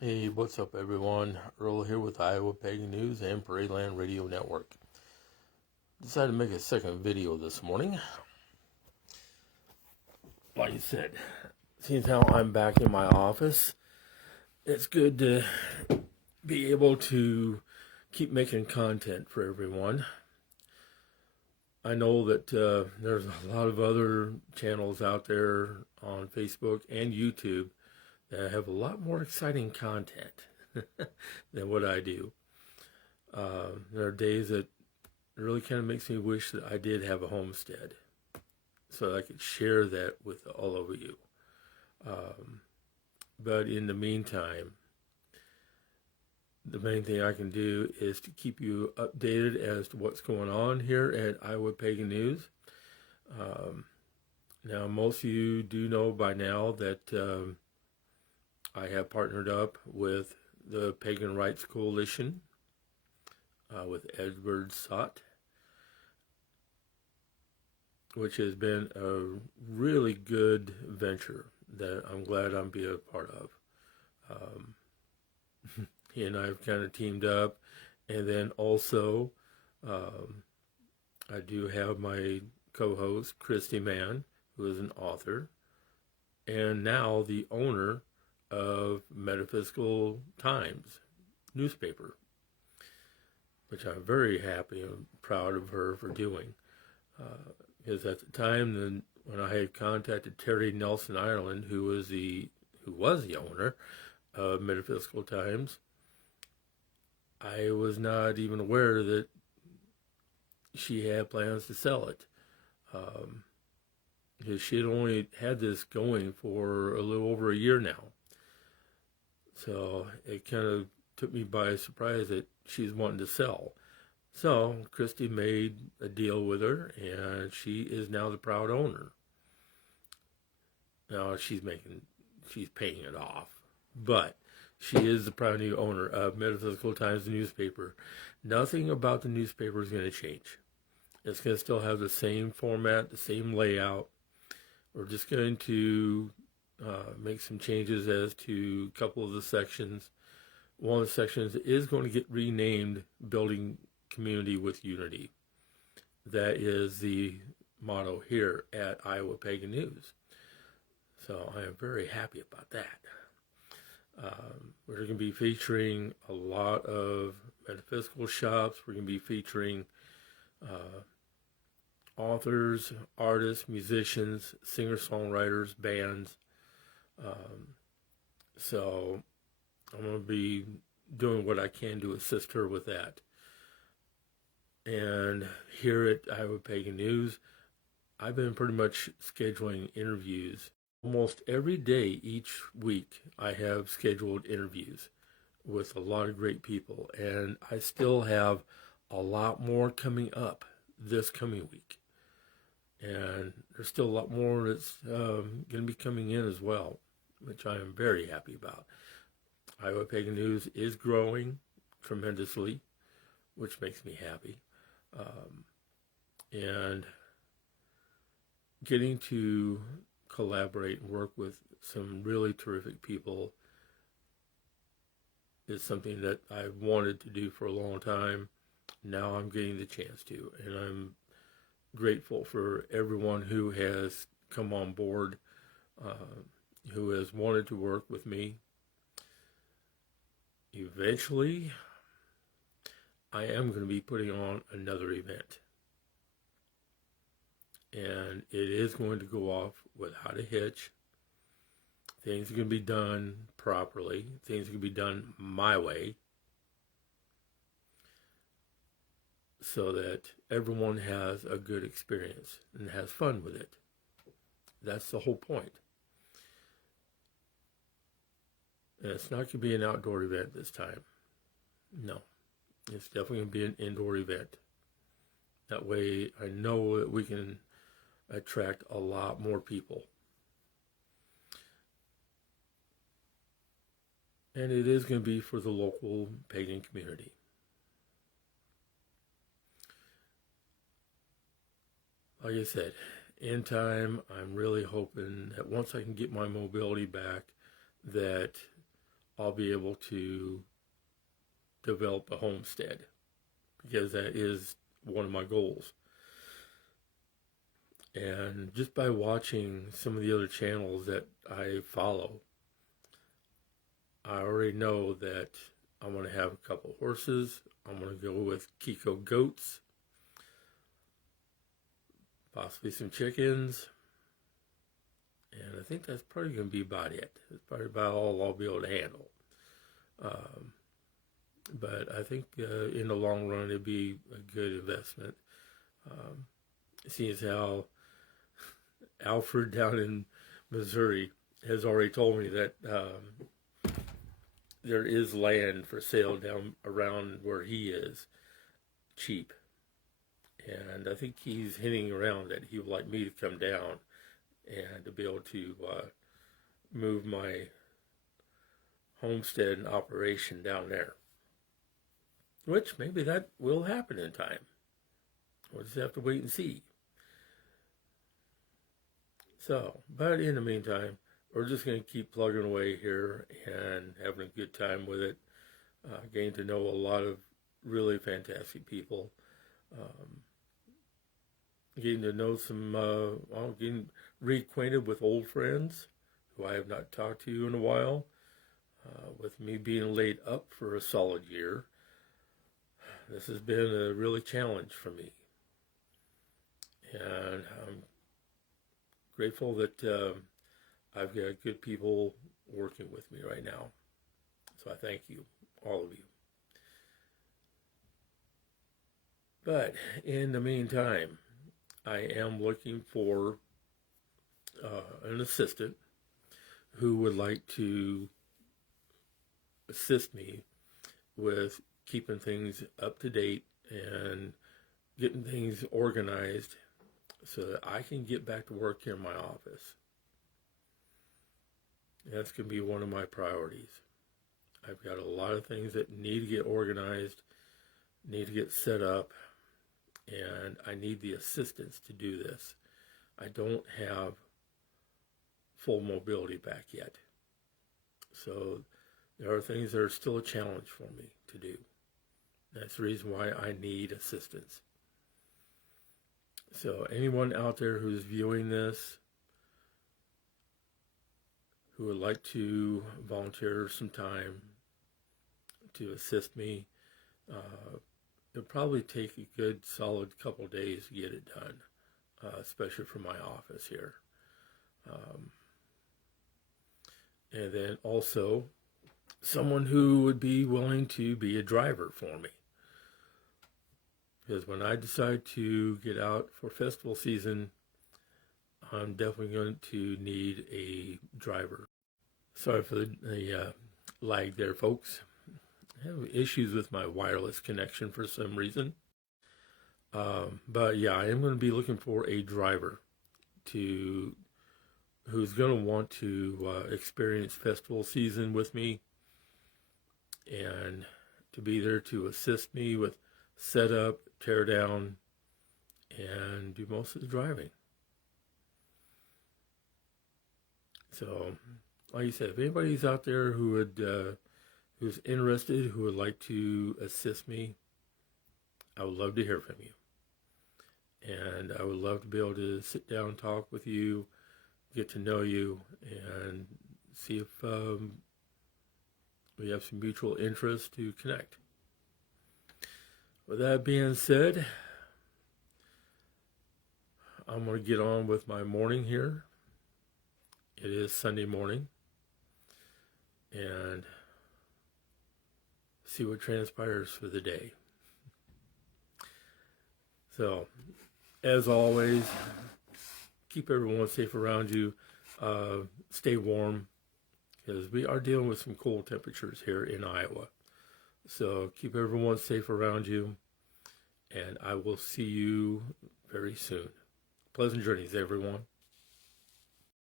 Hey, what's up, everyone? Earl here with Iowa Pagan News and Prairie Land Radio Network. Decided to make a second video this morning. Like I said, seeing how I'm back in my office, it's good to be able to keep making content for everyone. I know that there's a lot of other channels out there on Facebook and YouTube that have a lot more exciting content than what I do. There are days that it really kind of makes me wish that I did have a homestead so that I could share that with all of you. But in the meantime, the main thing I can do is to keep you updated as to what's going on here at Iowa Pagan News. Now, most of you do know by now that I have partnered up with the Pagan Rights Coalition with Edward Sott, which has been a really good venture that I'm glad I'm being a part of. He and I have kind of teamed up, and then also I do have my co-host Christy Mann, who is an author, and now the owner of Metaphysical Times newspaper, which I'm very happy and proud of her for doing. Because at the time when I had contacted Terry Nelson Ireland, who was the owner of Metaphysical Times, I was not even aware that she had plans to sell it. Because she had only had this going for a little over a year now. So it kind of took me by surprise that she's wanting to sell. So Christy made a deal with her, and she is now the proud owner. Now she's paying it off, but she is the proud new owner of Metaphysical Times newspaper. Nothing about the newspaper is going to change. It's going to still have the same format, the same layout. We're just going to make some changes as to a couple of the sections. One of the sections is going to get renamed Building Community with Unity. That is the motto here at Iowa Pagan News. So I am very happy about that. We're going to be featuring a lot of metaphysical shops. We're going to be featuring authors, artists, musicians, singer-songwriters, bands. So I'm going to be doing what I can to assist her with that. And here at Iowa Pagan News, I've been pretty much scheduling interviews. Almost every day each week, I have scheduled interviews with a lot of great people. And I still have a lot more coming up this coming week. And there's still a lot more that's going to be coming in as well, which I am very happy about. Iowa Pagan News is growing tremendously, which makes me happy. And getting to collaborate and work with some really terrific people is something that I've wanted to do for a long time. Now I'm getting the chance to, and I'm grateful for everyone who has come on board, who has wanted to work with me. Eventually, I am going to be putting on another event. And it is going to go off without a hitch. Things are going to be done properly. Things are going to be done my way, so that everyone has a good experience and has fun with it. That's the whole point. And it's not going to be an outdoor event this time. No, it's definitely going to be an indoor event. That way I know that we can attract a lot more people. And it is going to be for the local pagan community. Like I said, in time, I'm really hoping that once I can get my mobility back, that I'll be able to develop a homestead, because that is one of my goals. And just by watching some of the other channels that I follow, I already know that I want to have a couple horses. I'm going to go with Kiko goats, possibly some chickens, and I think that's probably going to be about it. That's probably about all I'll be able to handle. But I think in the long run, it'd be a good investment. Seeing as how Alfred down in Missouri has already told me that there is land for sale down around where he is, cheap. And I think he's hinting around that he would like me to come down and to be able to move my homestead and operation down there. Which maybe that will happen in time. We'll just have to wait and see. So, but in the meantime, we're just going to keep plugging away here and having a good time with it. Getting to know a lot of really fantastic people. Getting to know some, getting reacquainted with old friends who I have not talked to in a while. With me being laid up for a solid year, this has been a really challenge for me. And I'm grateful that I've got good people working with me right now. So I thank you, all of you. But in the meantime, I am looking for an assistant who would like to assist me with keeping things up to date and getting things organized so that I can get back to work here in my office. That's going to be one of my priorities. I've got a lot of things that need to get organized, need to get set up, and I need the assistance to do this. I don't have full mobility back yet. So there are things that are still a challenge for me to do. That's the reason why I need assistance. So anyone out there who's viewing this, who would like to volunteer some time to assist me, it'll probably take a good solid couple days to get it done, especially for my office here. And then also someone who would be willing to be a driver for me. Because when I decide to get out for festival season, I'm definitely going to need a driver. Sorry for the lag there, folks. I have issues with my wireless connection for some reason. But yeah, I am going to be looking for a driver who's going to want to experience festival season with me and to be there to assist me with setup, tear down, and do most of the driving. So, like I said, if anybody's out there who's interested, who would like to assist me, I would love to hear from you. And I would love to be able to sit down and talk with you, get to know you, and see if we have some mutual interest to connect. With that being said, I'm going to get on with my morning here. It is Sunday morning, and see what transpires for the day. So, as always, keep everyone safe around you. Stay warm, because we are dealing with some cold temperatures here in Iowa. So keep everyone safe around you, and I will see you very soon. Pleasant journeys, everyone.